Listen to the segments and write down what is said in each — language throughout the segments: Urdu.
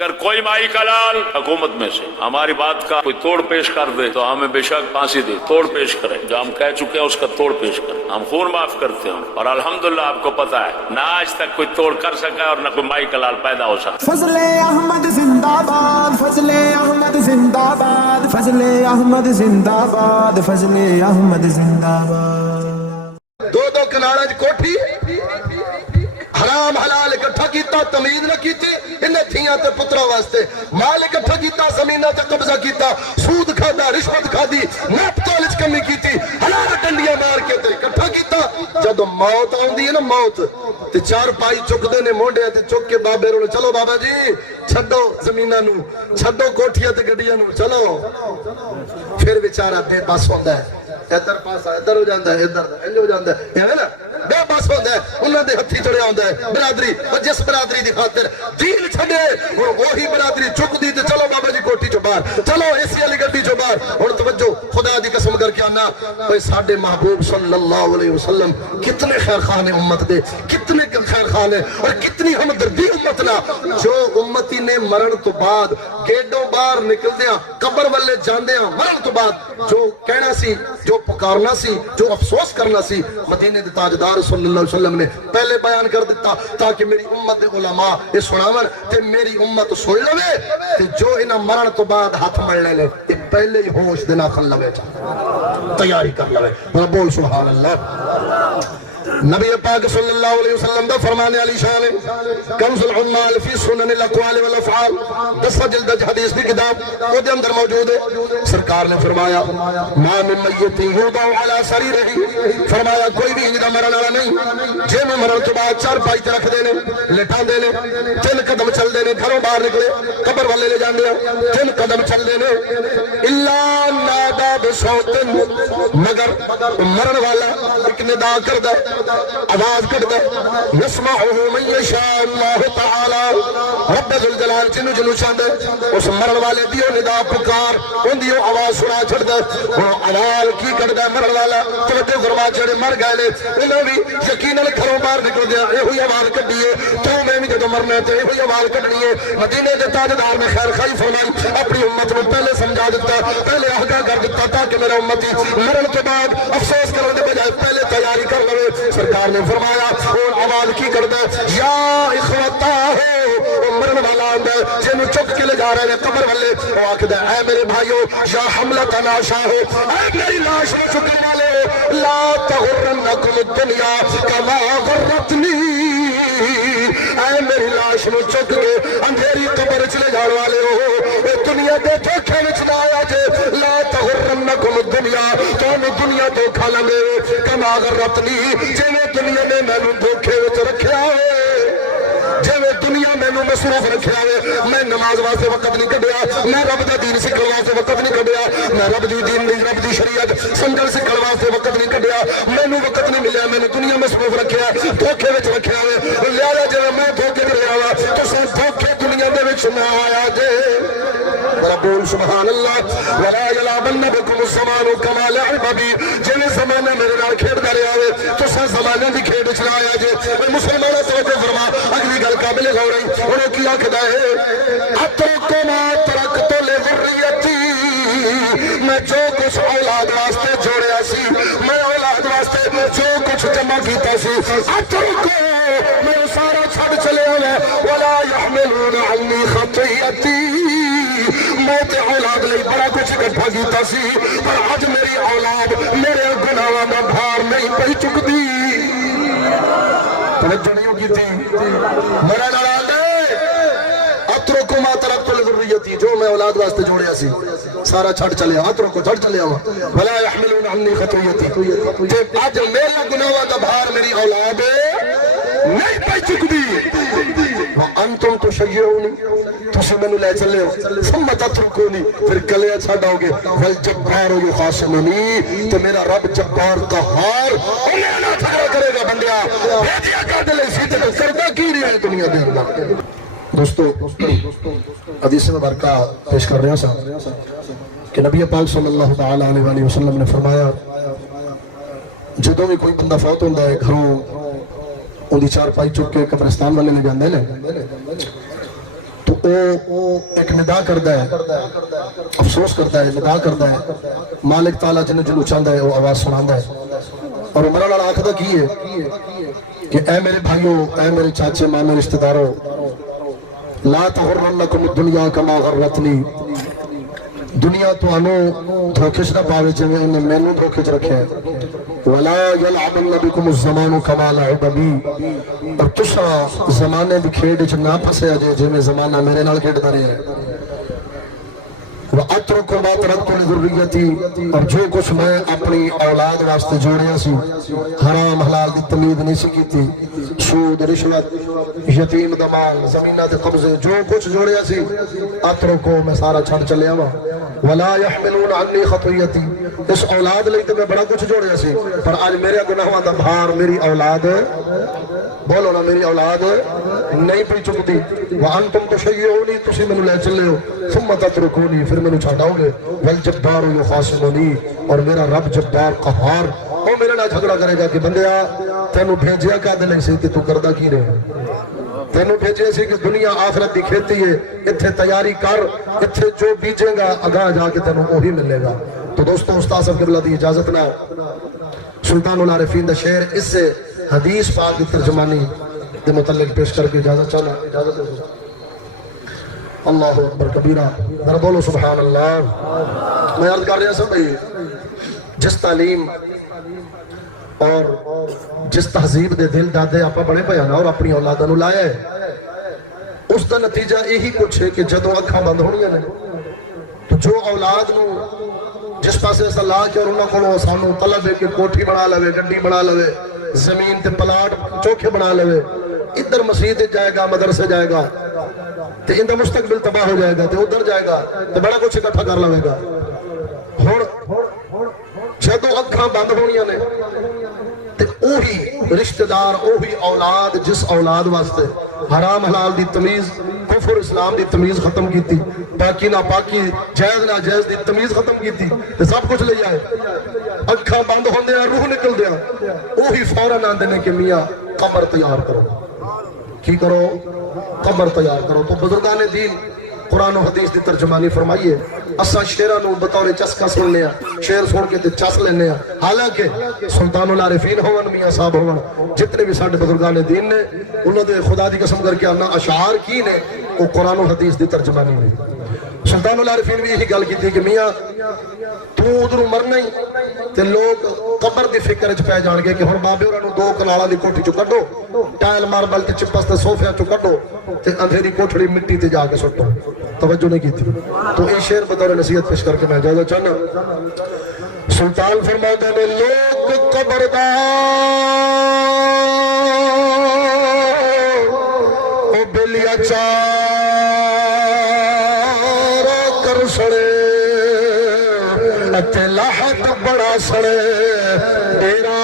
اگر کوئی مائی کلال حکومت میں سے ہماری بات کا کوئی توڑ پیش کر دے تو ہمیں بے شک پھانسی دے، توڑ پیش کرے، جو ہم کہہ چکے ہیں اس کا توڑ پیش کریں، ہم خون معاف کرتے ہیں۔ اور الحمدللہ آپ کو پتا ہے نہ آج تک کوئی توڑ کر سکا اور نہ کوئی مائی کلال پیدا ہو سکا۔ فضل احمد زندہ باد، فضل احمد زندہ باد، فضل احمد زندہ باد، فضل احمد زندہ باد۔ دو دو کنارے کوٹھی حرام حلال اکٹھا کیتا، تمیز نہ کیتی، انہیں تھیاں تے پترہ واسطے مال اکٹھا کیتا، زمینہ تے قبضہ کیتا، سود کھادا، رشوت کھادی، نیپ تولج کمی کیتی، حلال ڈنڈیاں مار کے تے اکٹھا کیتا۔ جدو موت آندی ہے نا، موت تے چار پائی چک دے نے موڑے تے چک کے بابے رولے، چلو بابا جی چھڈو زمینہ نو، چھڈو کوٹھیاں تے گڈیاں نو، چلو۔ پھر بیچارہ بے بس ہوندا ہے، ادھر پاسا ادھر ہو جاندہ ہے، ادھر انج ہو جاندہ ہے، یہ ہے نا بے بس ہوندہ ہے، انہوں نے ہتھی چڑھے ہوندہ ہے برادری، اور جس برادری دی خاطر دین چھڑے اور وہی برادری چک دی تے چلو بابا جی کوٹھی چو باہر، چلو اسی علی گڈی چو باہر۔ اور توجہ خدا دی قسم کر کے آنا، کوئی ساڑھے محبوب صلی اللہ علیہ وسلم کتنے خیر خان امت دے، کتنے خیر خان ہیں، اور کتنی ہمدردی امت نا، جو امتی نے مرن تو بعد گیڈوں باہر نکل دیا قبر والے جاندے ہیں، مرن تو بعد جو کہنا سی، جو پکارنا سی، جو افسوس کرنا سی، مدینے دے تاجدار صلی اللہ علیہ وسلم نے پہلے بیان کر دیتا تاکہ میری امت دے علماء یہ سناون تے میری امت سن لوے تے جو انہاں مرن تو بعد ہاتھ مل لے لے پہلے ہی ہوش دینا کھل لوے چاہ تیاری کر لوے۔ بول سبحان اللہ۔ نبی پاک صلی اللہ علیہ وسلم دا فرمانے علی شان کنز العمال فی سنن الاقوال والافعال، 10 جلد حدیث کی کتاب وہ دے اندر موجود ہے۔ سرکار نے فرمایا ما من میت یوضع علی سریرہ، فرمایا کوئی بھی انجدہ مرن والا نہیں جے میں مرن تو بعد چار پائی تے رکھ دینے، لٹان دینے، 3 قدم چل دینے، گھروں باہر نکلے قبر والے لے جاندے ہیں، 3 قدم چل دینے، الا نادا بصوت، مگر مرن والا ایک ندا کردہ آواز کرتا یسمعہ من یشاء اللہ تعالی، رب ذوالجلال جنو جنو چاندے اس مرن والے دیو ندا پکار ان دیو آواز سنا چھڑتا، وہ آواز کی کرتا مرن والا توجہ فرما چھڑے مر گئے لے انہوں بھی یقیناً گھروں باہر نکل دیا، یہ ہوئی آواز کر دیئے تو میں بھی جدو مرنے تھے، یہ ہوئی آواز کر دیئے۔ مدینے کے تاجدار میں خیر خیف ہونا اپنی امت میں پہلے سمجھا دیتا، پہلے آگاہ کر دیتا تاکہ میرا امتی مرن کے بعد افسوس کرنے بجائے پہلے تیاری کر لے۔ سرکار نے فرمایا اور آواز کی کرتا یا اخوتا ہو، مرن والا آندہ جنہوں چک کے لے جا رہے ہیں قبر والے، وہ آکھدہ اے میرے بھائیو یا حملت ناشا ہو، اے میری لاش میں چکنے والے ہو، لا تغرنکم الدنیا کما غرتنی، اے میری لاش میں چک کے اندھیری قبر چلے جا والے ہو، اے دنیا دے دھوکھے میں چلا آیا جے، لا تغرنکم الدنیا، تو ہمیں دنیا دھوکھا لگے کما غرتنی، جنہیں دنیا نے میں نے دھوکھے وچ رکھیا ہے، جنہیں دنیا میں نے مصروف رکھیا ہے، میں نماز واسطے وقت نہیں کڈیا، میں رب دا دین سکھن واسطے وقت نہیں کڈیا، میں رب دی دین رب دی شریعت سمجھن سکھن واسطے وقت نہیں کڈیا، میں نے وقت نہیں ملیا، میں نے دنیا مصروف رکھیا ہے، دھوکھے وچ رکھیا ہے، لہذا جب میں دھوکھے وچ رہیا تو سن دھوکھے دنیا دے وچ نہ آیا جے۔ بول سبحان اللہ۔ ولا یلعبن بکم الزمان کما لعب بی، جنہیں زمانہ میرے نال کھیڑدا رہیا ہے تو سا زمانے دی کھیڑ چ آیا جے۔ مسلمانوں توجہ فرما، اگلی گل قابل غور ہے، انہوں کی آکھدا ہے اترک ما ترکت لذریتی، میں جو کچھ اولاد واسطے جوڑیا سی، میں اولاد واسطے جو کچھ جمع کیتا سی، اترک میں سارا چھڑ چلے ہوئے، ولا یحملون عنی خطیئتی، موت اولاد لئی بڑا کچھ اکٹھا کیتا سی، پر آج میری اولاد میرے گناہاں دا بھار نہیں پئی چکدی۔ توجہ نہیں ہوگی تھی میرا نال دے اترکو ما ترکت لذریتی، جو میں اولاد واسطے جوڑیا سی سارا چھڑ چلے ہاں، اترکو چھڑ چلے ہاں، ولا یحملون عنی خطیئتی، تے آج میرا گناہاں دا بھار میری اولاد نہیں پئی چکدی۔ وانتم تشیعونی، تسی میں لے چلے ہو، ثم تترکونی، پھر گلے چھڑاؤ گے، والجبار یخاصمنی، تو میرا رب جبار قہار انہیں نہ چھڑا کرے گا بندیا، بھیجیا کر دلے سیدھے تو کردہ کی رہے ہیں دنیا دے اندر۔ دوستو حدیث مبارکہ پیش کر رہا سا کہ نبی پاک صلی اللہ علیہ وسلم نے فرمایا جدوں بھی کوئی بندہ فوت ہوتا ہے گھروں ان کی چار پائی چک کے قبرستان والے لے جاندے نے، تو وہ ایک ندا کرتا ہے، افسوس کرتا ہے، ندا کرتا ہے، مالک تعالیٰ جنہیں جنہوں چاہتا ہے وہ آواز سناتا ہے، اور عمرہ لڑا آخدہ کی ہے کہ اے میرے بھائیوں، اے میرے چاچے مامے رشتہ داروں، لا تغرنکم الدنیا کما غرتنی، دنیا تو انو دھوکش نہ پاوے جنہیں انہیں مینوں دھوکش رکھے ہیں، ولا یلعبن بکم الزمان کما لعب بی، اور تسا زمانے دی کھیڑ چ نہ پھسے اجے جویں زمانہ میرے نال کھیڈدا رہیا ہے، وَأَتْرُكُ مَا تَرَكْتُ لِذُرِّيَّتِي، اور جو کچھ میں اپنی اولاد واسطے جوڑیا سی حرام حلال دی تمیز نہیں سی کیتی، سود رشوت یتیم دا مال زمینہ تے قبضے جو کچھ جوڑیا سی اترکو میں سارا چھڑ چلیا وا، ولا يحملون عني خطيئتي، اس اولاد لئی تے میں بڑا کچھ جوڑیا سی پر آج میرے گناہاں دا بھار میری اولاد، بولو نا میری اولاد نہیں پی چکتی، وانتم تشیعونی، تسی مینوں لے چلے ہو، ثم تترکونی، پھر مینوں چھڈاؤ گے، والجبار یخاصمنی، اور میرا رب جبار قہار وہ میرے نال جھگڑا کرے گا کہ بندیا تینوں بھیجیا کا دل سی کہ تو کردہ کی رہے، تینوں بھیجیا سی کہ دنیا آخرت دی کھیتی ہے، اتھے تیاری کر، اتھے جو بیجے گا اگاہ جا کے تینوں وہی ملے گا۔ تو دوستوں استاد صاحب قبلہ دی اجازت نہ سلطان العارفین دا شعر اس سے حدیث پاک کی ترجمانی دے متعلق پیش کر کے اجازت چاہنا، اجازت ہے اللہ اکبر کبیرہ، ذرا بولو سبحان اللہ۔ میں عرض کر رہا سب بھائی، جس تعلیم اور جس تہذیب دے دل دادے آپ بڑے پیانا اور اپنی اولادہ نو لائے ہے، اس دا نتیجہ یہی کچھ ہے کہ جدوں اکھاں بند ہونیاں نے تو جو اولاد نو جس پاسے ایسا لا کے اور انہوں کو سانو طلب ہے کہ کوٹھی بنا لوے، گڈی بنا لوے، زمین تے پلاٹ چوکھے بنا لوے، ادھر مسجد جائے گا، مدرسے جائے گا تے اندر مستقبل تباہ ہو جائے گا، تے ادھر جائے گا تے بڑا کچھ اکٹھا کر لوے گا۔ جدوں اکھاں بند ہونیاں نے تے اوہی رشتہ دار، اوہی اولاد جس اولاد واسطے حرام حلال دی تمیز، کفر اسلام دی تمیز ختم کیتی، پاکی نا پاکی، جائز نا جائز دی تمیز ختم کیتی، تے سب کچھ لے جائے، اکھاں بند ہوندے ہیں، روح نکل دیا، اوہی فوراً آندے نے کہ میاں قبر تیار کرو، کی کرو؟ قبر تیار کرو۔ تو بزرگان دین قرآن و حدیث دی ترجمانی فرمائیے، اساں شیرہ نو بطور چسکا سن لیا، شیر سن کے تے چس لینے ہیں، حالانکہ سلطان العارفین ہون، میاں صاحب ہون، جتنے بھی ساڈے بزرگان دین نے انہوں نے خدا دی قسم کر کے آنا اشعار کی نے وہ قرآن و حدیث دی ترجمانی نے۔ سلطان العارفین بھی یہی گل کی تھی کہ میاں تو ادھروں مرنا ہی تے لوگ قبر دی فکر چ پے جان گے کہ ہن بابے انہاں نوں 2 کنالاں دی کوٹھی چوں کڈو، ٹائل ماربل تے چپس تے صوفیاں چوں کڈو تے اندھیری کوٹھڑی مٹی تے جا کے سٹو، توجہ نہیں کی تھی۔ تو یہ شعر بطور نصیحت پیش کر کے میں اجازت چاہنا۔ سلطان فرماتے ہیں لوگ قبر دا او بلیا کر سڑے اتے لاحت بڑا سڑے ڈیرا،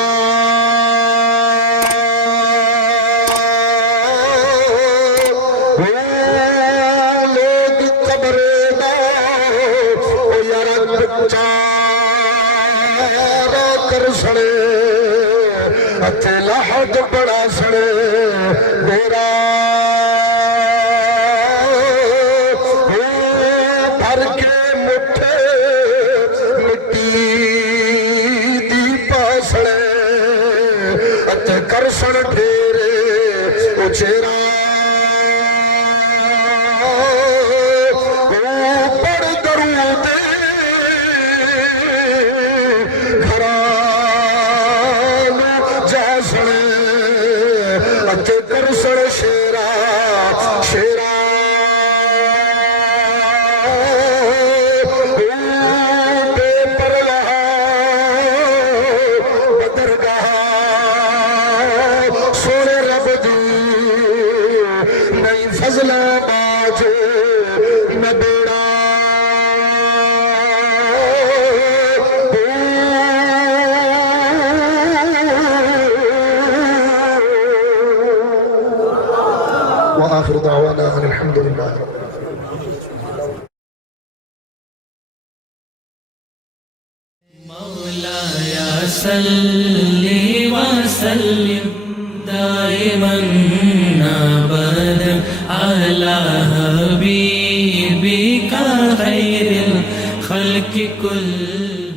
لوگ قبر دا او یار چارا کر سڑے اتے لاحت بڑا سڑے ڈیرا، کرسن ڈھیرے اچھیرا اوپر درود گھرانو جیسنے اتے کرسن شیرا شیرا وآخر دعوانا ان الحمد لله۔ مولاي صل وسلم دائما ابدا على خير الخلق كل